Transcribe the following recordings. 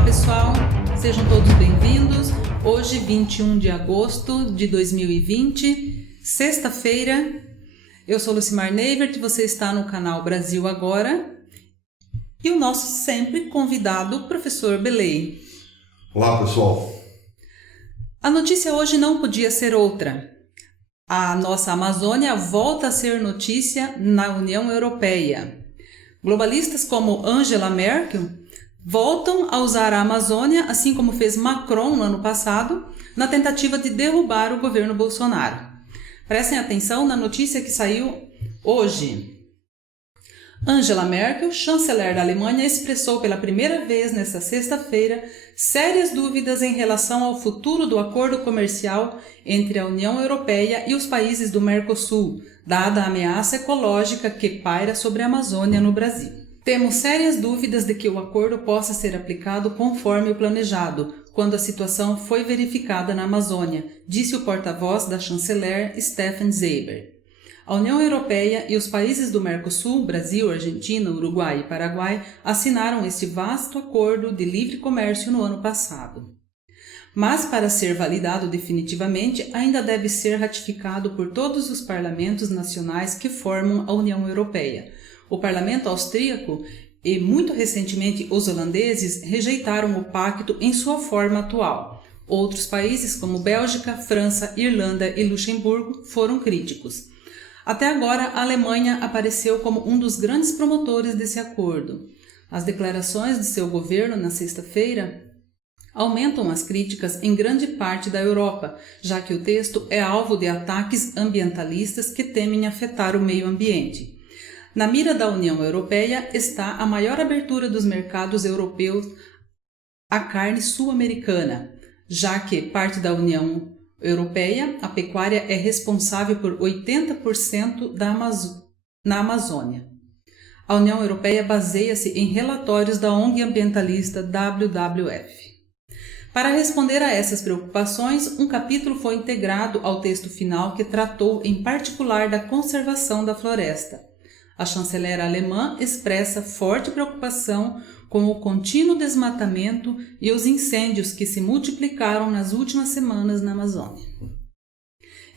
Olá pessoal, sejam todos bem-vindos. Hoje, 21 de agosto de 2020, sexta-feira. Eu sou Lucimar Neivert, você está no canal Brasil Agora. E o nosso sempre convidado, professor Belay. Olá pessoal. A notícia hoje não podia ser outra. A nossa Amazônia volta a ser notícia na União Europeia. Globalistas como Angela Merkel voltam a usar a Amazônia, assim como fez Macron no ano passado, na tentativa de derrubar o governo Bolsonaro. Prestem atenção na notícia que saiu hoje. Angela Merkel, chanceler da Alemanha, expressou pela primeira vez nesta sexta-feira sérias dúvidas em relação ao futuro do acordo comercial entre a União Europeia e os países do Mercosul, dada a ameaça ecológica que paira sobre a Amazônia no Brasil. Temos sérias dúvidas de que o acordo possa ser aplicado conforme o planejado, quando a situação foi verificada na Amazônia, disse o porta-voz da chanceler Steffen Seibert. A União Europeia e os países do Mercosul, Brasil, Argentina, Uruguai e Paraguai, assinaram este vasto acordo de livre comércio no ano passado. Mas, para ser validado definitivamente, ainda deve ser ratificado por todos os parlamentos nacionais que formam a União Europeia. O parlamento austríaco e, muito recentemente, os holandeses rejeitaram o pacto em sua forma atual. Outros países, como Bélgica, França, Irlanda e Luxemburgo, foram críticos. Até agora, a Alemanha apareceu como um dos grandes promotores desse acordo. As declarações de seu governo na sexta-feira aumentam as críticas em grande parte da Europa, já que o texto é alvo de ataques ambientalistas que temem afetar o meio ambiente. Na mira da União Europeia está a maior abertura dos mercados europeus à carne sul-americana, já que parte da União Europeia, a pecuária é responsável por 80% na Amazônia. A União Europeia baseia-se em relatórios da ONG ambientalista WWF. Para responder a essas preocupações, um capítulo foi integrado ao texto final que tratou em particular da conservação da floresta. A chanceler alemã expressa forte preocupação com o contínuo desmatamento e os incêndios que se multiplicaram nas últimas semanas na Amazônia.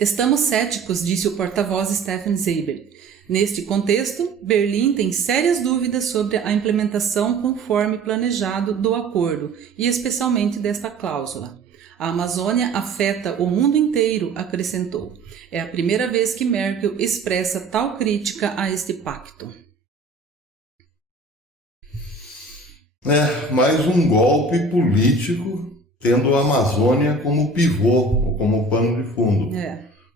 Estamos céticos, disse o porta-voz Steffen Seibert. Neste contexto, Berlim tem sérias dúvidas sobre a implementação conforme planejado do acordo e especialmente desta cláusula. A Amazônia afeta o mundo inteiro, acrescentou. É a primeira vez que Merkel expressa tal crítica a este pacto. Mais um golpe político tendo a Amazônia como pivô, ou como pano de fundo.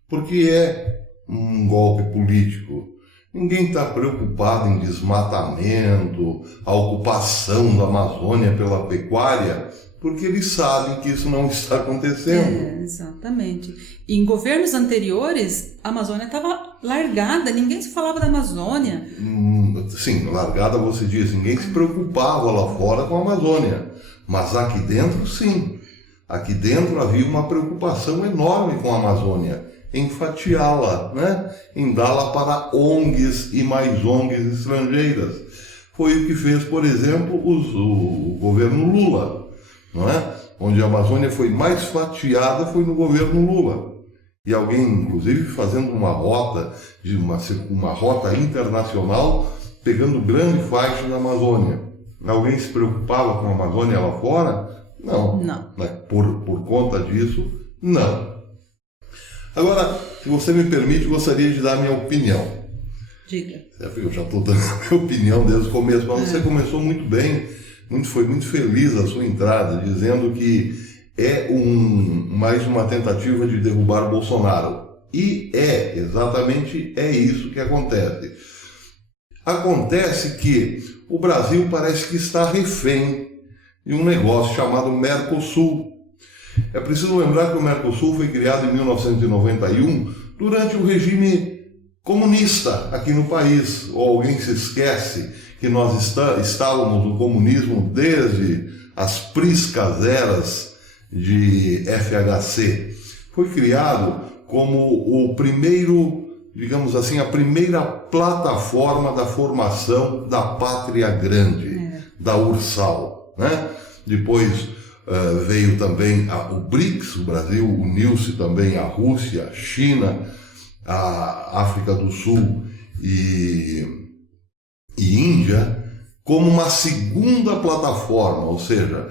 Porque é um golpe político. Ninguém está preocupado em desmatamento, a ocupação da Amazônia pela pecuária, porque eles sabem que isso não está acontecendo. Exatamente. E em governos anteriores, a Amazônia estava largada, ninguém se falava da Amazônia. Sim, largada você diz, ninguém se preocupava lá fora com a Amazônia. Mas aqui dentro, sim. Aqui dentro havia uma preocupação enorme com a Amazônia, em fatiá-la, em dá-la para ONGs e mais ONGs estrangeiras. Foi o que fez, por exemplo, o governo Lula. Onde a Amazônia foi mais fatiada foi no governo Lula. E alguém, inclusive, fazendo uma rota internacional, pegando grande faixa da Amazônia. Alguém se preocupava com a Amazônia lá fora? Não. Por conta disso, não. Agora, se você me permite, gostaria de dar a minha opinião. Diga. Eu já estou dando a minha opinião desde o começo, mas você começou muito bem. Foi muito feliz a sua entrada, dizendo que é mais uma tentativa de derrubar Bolsonaro. E exatamente isso que acontece. Acontece que o Brasil parece que está refém de um negócio chamado Mercosul. É preciso lembrar que o Mercosul foi criado em 1991 durante o regime comunista aqui no país. Ou alguém se esquece que nós estávamos no comunismo desde as priscas eras de FHC. Foi criado como o primeiro, digamos assim, a primeira plataforma da formação da Pátria Grande, da URSAL, depois veio também o BRICS, o Brasil uniu-se também à Rússia, à China, à África do Sul e Índia, como uma segunda plataforma, ou seja,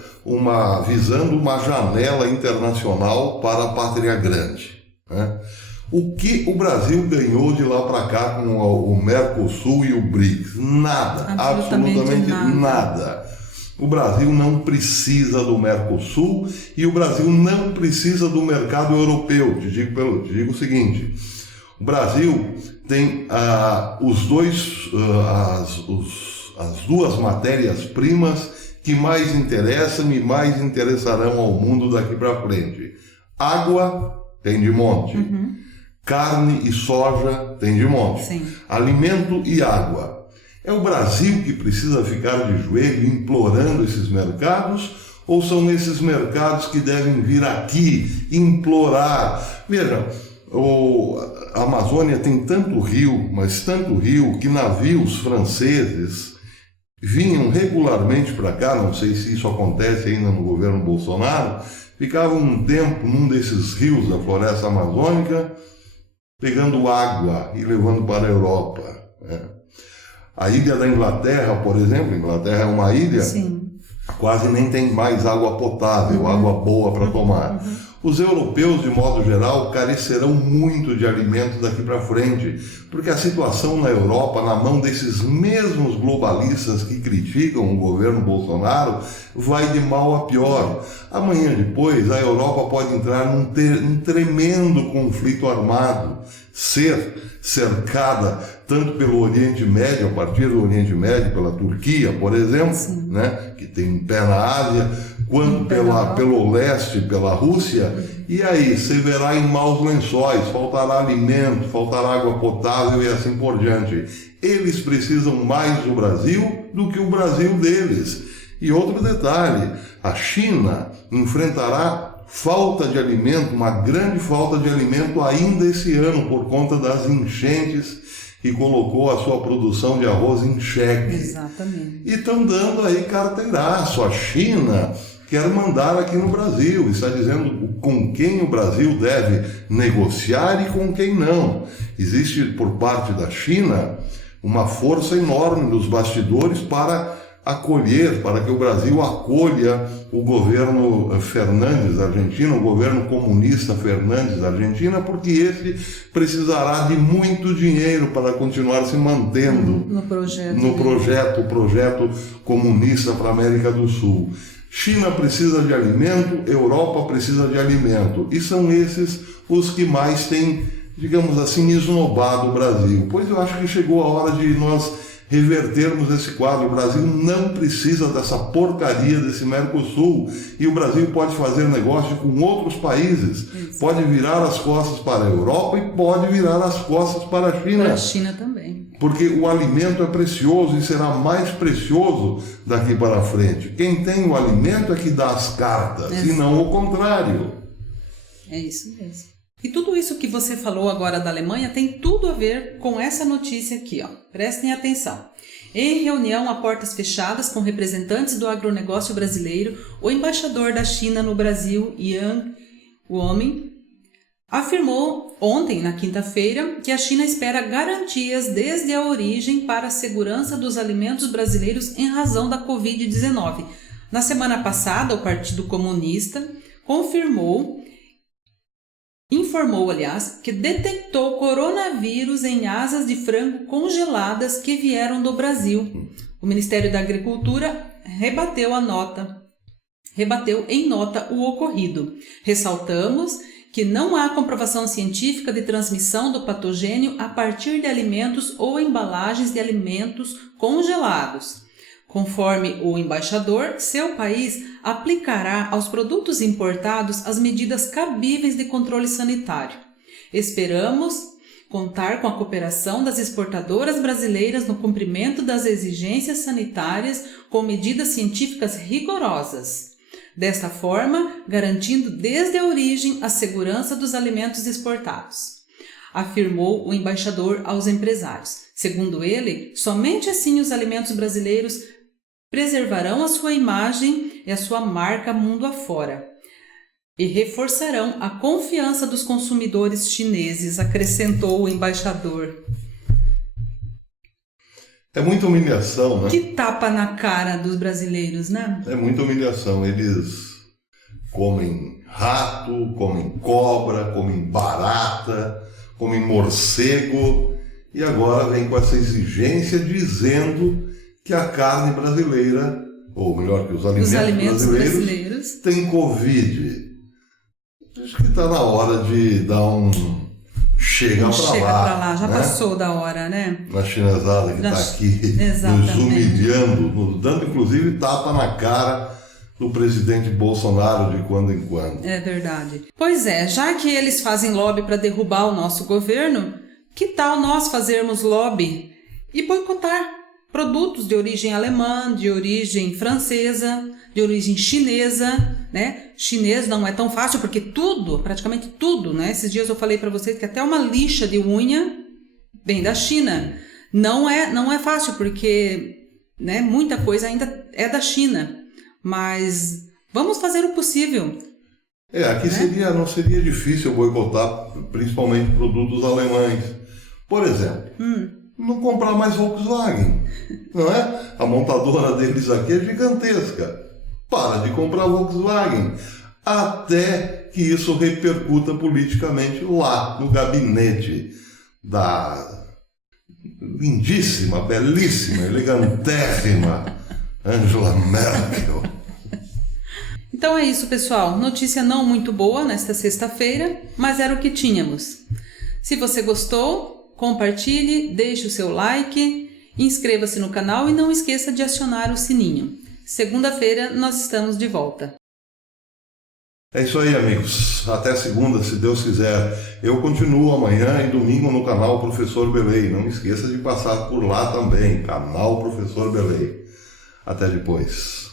visando uma janela internacional para a pátria grande, né? O que o Brasil ganhou de lá para cá com o Mercosul e o BRICS? Nada, absolutamente nada. O Brasil não precisa do Mercosul e o Brasil não precisa do mercado europeu. Te digo o seguinte: o Brasil tem as duas matérias-primas que mais interessam e mais interessarão ao mundo daqui para frente. Água tem de monte. Carne e soja tem de monte. Sim. Alimento e água. É o Brasil que precisa ficar de joelho implorando esses mercados, ou são esses mercados que devem vir aqui implorar? Veja, a Amazônia tem tanto rio, mas tanto rio, que navios franceses vinham regularmente para cá, não sei se isso acontece ainda no governo Bolsonaro, ficavam um tempo num desses rios da floresta amazônica, pegando água e levando para a Europa, né? A ilha da Inglaterra, por exemplo, a Inglaterra é uma ilha, sim, quase nem tem mais água potável, água boa para tomar. Os europeus, de modo geral, carecerão muito de alimentos daqui para frente, porque a situação na Europa, na mão desses mesmos globalistas que criticam o governo Bolsonaro, vai de mal a pior. Amanhã depois, a Europa pode entrar num tremendo conflito armado, ser cercada tanto pelo Oriente Médio, a partir do Oriente Médio, pela Turquia, por exemplo, né, que tem um pé na Ásia, quanto pelo leste, pela Rússia, e aí você verá em maus lençóis, faltará alimento, faltará água potável e assim por diante. Eles precisam mais do Brasil do que o Brasil deles. E outro detalhe, a China enfrentará falta de alimento, uma grande falta de alimento ainda esse ano, por conta das enchentes que colocou a sua produção de arroz em xeque. Exatamente. E estão dando aí carteiraço. A China quer mandar aqui no Brasil, está dizendo com quem o Brasil deve negociar e com quem não. Existe por parte da China uma força enorme nos bastidores para acolher, para que o Brasil acolha o governo Fernandes da Argentina, o governo comunista Fernandes da Argentina, porque esse precisará de muito dinheiro para continuar se mantendo no projeto comunista para a América do Sul. China precisa de alimento, Europa precisa de alimento, e são esses os que mais têm, digamos assim, esnobado o Brasil. Pois eu acho que chegou a hora de nós revertermos esse quadro. O Brasil não precisa dessa porcaria desse Mercosul, e o Brasil pode fazer negócio com outros países. Isso. Pode virar as costas para a Europa e pode virar as costas para a China. Para a China também. Porque o alimento é precioso e será mais precioso daqui para frente. Quem tem o alimento é que dá as cartas, e não o contrário. É isso mesmo. E tudo isso que você falou agora da Alemanha tem tudo a ver com essa notícia aqui, ó. Prestem atenção. Em reunião a portas fechadas com representantes do agronegócio brasileiro, o embaixador da China no Brasil, Yang Guomin, afirmou ontem, na quinta-feira, que a China espera garantias desde a origem para a segurança dos alimentos brasileiros em razão da Covid-19. Na semana passada, o Partido Comunista informou, que detectou coronavírus em asas de frango congeladas que vieram do Brasil. O Ministério da Agricultura rebateu em nota o ocorrido. Ressaltamos que não há comprovação científica de transmissão do patogênio a partir de alimentos ou embalagens de alimentos congelados. Conforme o embaixador, seu país aplicará aos produtos importados as medidas cabíveis de controle sanitário. Esperamos contar com a cooperação das exportadoras brasileiras no cumprimento das exigências sanitárias com medidas científicas rigorosas. Desta forma, garantindo desde a origem a segurança dos alimentos exportados, afirmou o embaixador aos empresários. Segundo ele, somente assim os alimentos brasileiros preservarão a sua imagem e a sua marca mundo afora e reforçarão a confiança dos consumidores chineses, acrescentou o embaixador. É muita humilhação, né? Que tapa na cara dos brasileiros, né? É muita humilhação. Eles comem rato, comem cobra, comem barata, comem morcego e agora vem com essa exigência dizendo que a carne brasileira, ou melhor, que os alimentos brasileiros têm Covid. Acho que está na hora de dar um chega para lá. Já, né? Passou da hora, né? Na chinesada que está aqui nos humilhando, nos dando inclusive tapa na cara do presidente Bolsonaro de quando em quando. É verdade. Pois é, já que eles fazem lobby para derrubar o nosso governo, que tal nós fazermos lobby e boicotar produtos de origem alemã, de origem francesa, de origem chinesa, né? Chinês não é tão fácil porque tudo, praticamente tudo, né? Esses dias eu falei para vocês que até uma lixa de unha vem da China. Não é fácil porque, né, muita coisa ainda é da China. Mas vamos fazer o possível. Aqui, né? Não seria difícil boicotar principalmente produtos alemães. Por exemplo, não comprar mais Volkswagen, não é? A montadora deles aqui é gigantesca. Para de comprar Volkswagen, até que isso repercuta politicamente lá no gabinete da lindíssima, belíssima, elegantérrima Angela Merkel. Então é isso, pessoal. Notícia não muito boa nesta sexta-feira, mas era o que tínhamos. Se você gostou, compartilhe, deixe o seu like, inscreva-se no canal e não esqueça de acionar o sininho. Segunda-feira nós estamos de volta. É isso aí, amigos. Até segunda, se Deus quiser. Eu continuo amanhã e domingo no canal Professor Belei. Não esqueça de passar por lá também, canal Professor Belei. Até depois.